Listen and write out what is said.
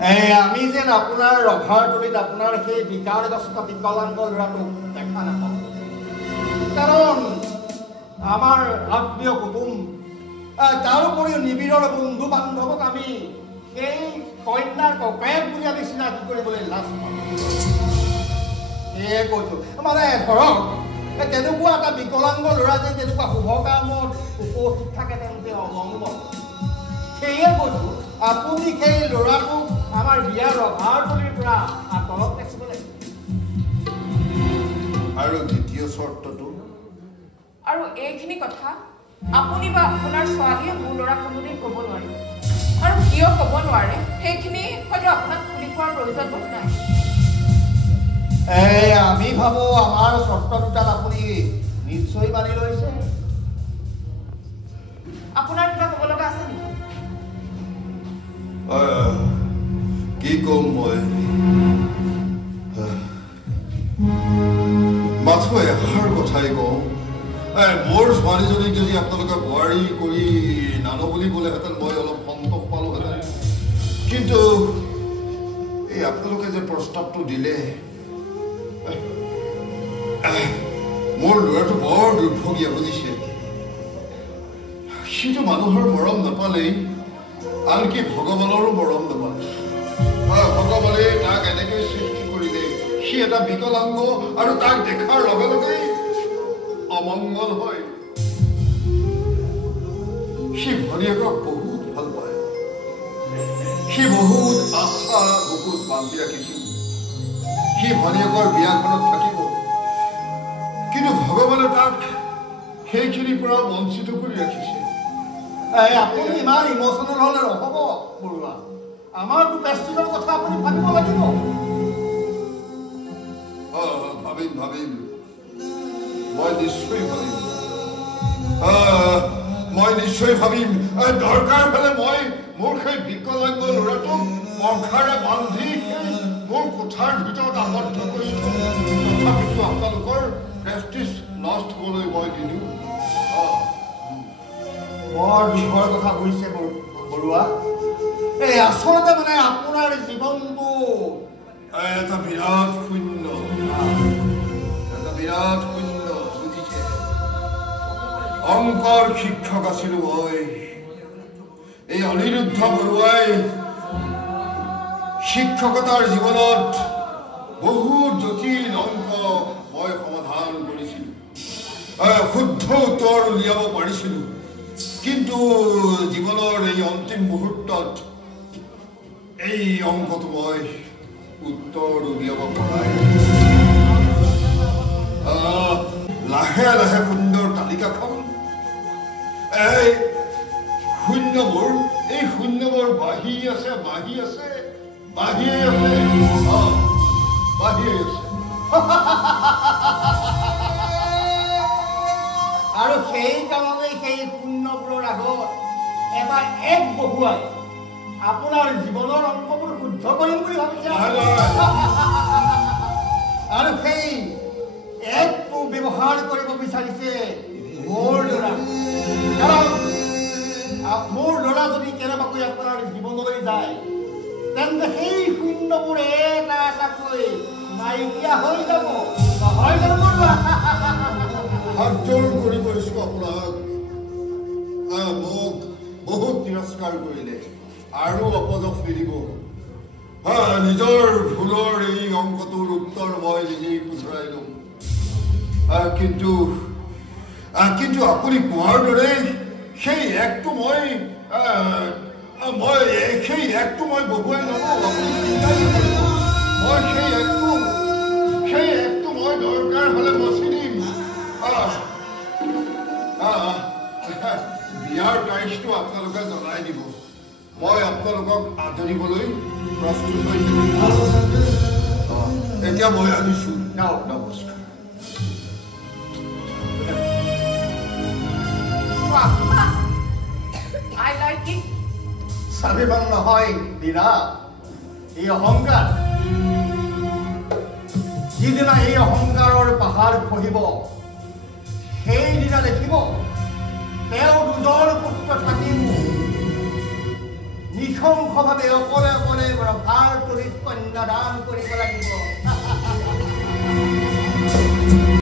আমি যেন আপোনাৰ ৰভাৰ তলিত আপোনাৰ সেই বিকাৰগ্ৰস্ত বিকলাংগ ল'ৰাটোক দেখা নাপাওঁ কাৰণ আমাৰ আত্মীয় কুটুম তাৰোপৰিও নিবিড়ৰ বন্ধু বান্ধৱক আমি সেই কন্যাৰ ককায়েক বুলি আমি চিনাকি কৰিবলৈ লাজ পাওঁ সেয়ে কৈছো মানে ধৰক তেনেকুৱা এটা বিকলাংগ ল'ৰা যে তেনেকুৱা শুভ কামত উপস্থিত থাকে তেন্তে অমংগল সেয়ে কৈছো আপুনি সেই ল'ৰাটোক আমাৰ বিয়াৰ ৰভাৰ তলিৰ পৰা আঁতৰত ৰাখিব লাগিব আৰু দ্বিতীয় চৰ্তটো আৰু এইখিনি কথা আপুনি বা আপোনাৰ ছোৱালীয়ে মোৰ ল'ৰা কোনোদিন ক'ব নোৱাৰিব আৰু কিয় ক'ব নোৱাৰে সেইখিনি হয়তো আপোনাক খুলি কোৱাৰ প্ৰয়োজন বোধ নাই আমি ভাবো আমাৰ চৰ্ত দুটাত আপুনি নিশ্চয় মানি লৈছে আপোনাৰ কিবা ক'ব লগা আছে নেকি কি কম মই মাথো এষাৰ কথাই কওঁ মোৰ ছোৱালীজনীক যদি আপোনালোকে বোৱাৰী কৰি নানো বুলি ক'লেহেঁতেন মই অলপ সন্তোষ পালোহেঁতেন কিন্তু এই আপোনালোকে যে প্ৰস্তাৱটো দিলে মোৰ ল'ৰাটো বৰ দুৰ্ভগীয়া বুজিছে সিটো মানুহৰ মৰম নাপালেই আনকি ভগৱানৰো মৰম নাপালে ভগৱানে তাক এনেকৈ সৃষ্টি কৰিলে সি এটা বিকলাংগ আৰু তাক দেখাৰ লগে লগেই অমংগল হয় সি ভনীয়েকক বহুত ভাল পায় সি বহুত আশা বুকুত বান্ধি ৰাখিছিল সি ভনীয়েকৰ বিয়াখনত থাকিব কিন্তু ভগৱানে তাক সেইখিনিৰ পৰা বঞ্চিত কৰি ৰাখিছে আপুনি ইমান ইমোচনেল হ'লে নহ'ব বৰুৱা আমাৰতো প্ৰেষ্টিজৰ কথা আপুনি ভাবিব লাগিব ভাবিম মই নিশ্চয় ভাবিম দৰকাৰ হ'লে মই মোৰ সেই বিকলাংগ ল'ৰাটোক পংখাৰে বান্ধি মোৰ কোঠাৰ ভিতৰত আবদ্ধ কৰি তথাপিতো আপোনালোকৰ প্ৰেষ্টিজ নষ্ট হ'বলৈ মই নিদিওঁ বৰ দুখৰ কথা কৈছে বৰুৱা আচলতে মানে আপোনাৰ জীৱনটো এটা বিৰাট শূন্য বুজিছে অংকৰ শিক্ষক আছিলো মই এই অনিৰুদ্ধ বৰুৱাই শিক্ষকতাৰ জীৱনত বহুত জটিল অংক মই সমাধান কৰিছিলো শুদ্ধ উত্তৰ উলিয়াব পাৰিছিলো কিন্তু জীৱনৰ এই অন্তিম মুহূৰ্তত এই অংকটো মই উত্তৰ উলিয়াব পৰা লাহে লাহে সুন্দৰ তালিকাখন এই শূন্যবোৰ বাঢ়ি আছে আৰু সেই কাৰণে সেই শূন্যবোৰৰ আগত এটা এক বহুৱাই আপোনাৰ জীৱনৰ অংকবোৰ শুদ্ধ কৰিম বুলি ভাবিছে আৰু সেই একটো ব্যৱহাৰ কৰিব বিচাৰিছে মোৰ ল'ৰা কাৰণ মোৰ ল'ৰা যদি কেনেবাকৈ আপোনাৰ জীৱনলৈ যায় তেন্তে সেই শূন্যবোৰ এটা এটাকৈ নাইকিয়া হৈ যাব নহয় জানো হাতজোৰ কৰি কৰিছো আপোনাক মোক বহুত তিৰস্কাৰ কৰিলে আৰু অপযশ নিদিব নিজৰ ভুলৰ এই অংকটোৰ উত্তৰ মই নিজেই শুধৰাই লম কিন্তু আপুনি কোৱাৰ দৰে সেই একটো মই বহুৱাই নলওঁ মই সেই একটো মই দৰকাৰ হ'লে মচি দিম বিয়াৰ তাৰিখটো আপোনালোকে জনাই দিব মই আপোনালোকক আদৰিবলৈ প্ৰস্তুত হৈ থাকিম এতিয়া মই আনিছো নমস্কাৰ I like it. স্বাভিমান নহয় দিনা এই অহংকাৰ যিদিনা এই অহংকাৰৰ পাহাৰ খহিব সেইদিনা দেখিব তেওঁ দুজন পুত্ৰ থাকিব নিশংসভাৱে অকলে অকলে কন্যাদান কৰিব লাগিব